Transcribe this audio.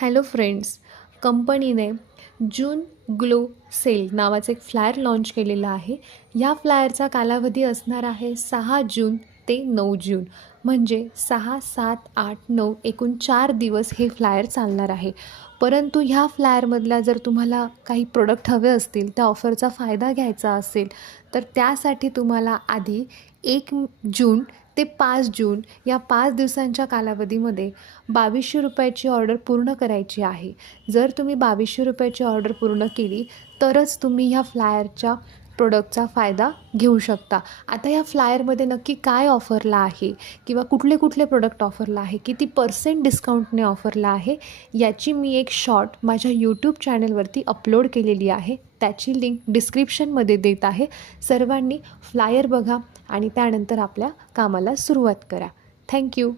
Hello friends कंपनीने जून glow sale नावाचं एक फ्लायर लॉन्च केलेलं आहे. ह्या फ्लायरचा कालावधी असणार आहे सहा जून ते नऊ जून. म्हणजे सहा सात आठ नऊ एकूण चार दिवस हे फ्लायर चालणार आहे. परंतु ह्या फ्लायरमधल्या जर तुम्हाला काही प्रोडक्ट हवे असतील त्या ऑफरचा फायदा घ्यायचा असेल तर त्यासाठी तुम्हाला आधी एक जून ते पाच जून या पाच दिवसांच्या कालावधीमध्ये बावीसशे रुपयाची ऑर्डर पूर्ण करायची आहे. जर तुम्ही बावीसशे रुपयाची ऑर्डर पूर्ण केली तरच तुम्ही ह्या फ्लायरच्या प्रोडक्टचा फायदा घेऊ शकता. आता या फ्लायरमध्ये नक्की काय ऑफरला आहे? किंवा कुठले कुठले प्रोडक्ट ऑफरला आहे? किती पर्सेंट डिस्काउंटने ऑफरला आहे? याची मी एक शॉर्ट माझ्या यूट्यूब चॅनलवरती अपलोड केलेली आहे. त्याची लिंक डिस्क्रिप्शनमध्ये देत आहे. सर्वांनी फ्लायर बघा आणि त्यानंतर आपल्या कामाला सुरुवात करा. थँक्यू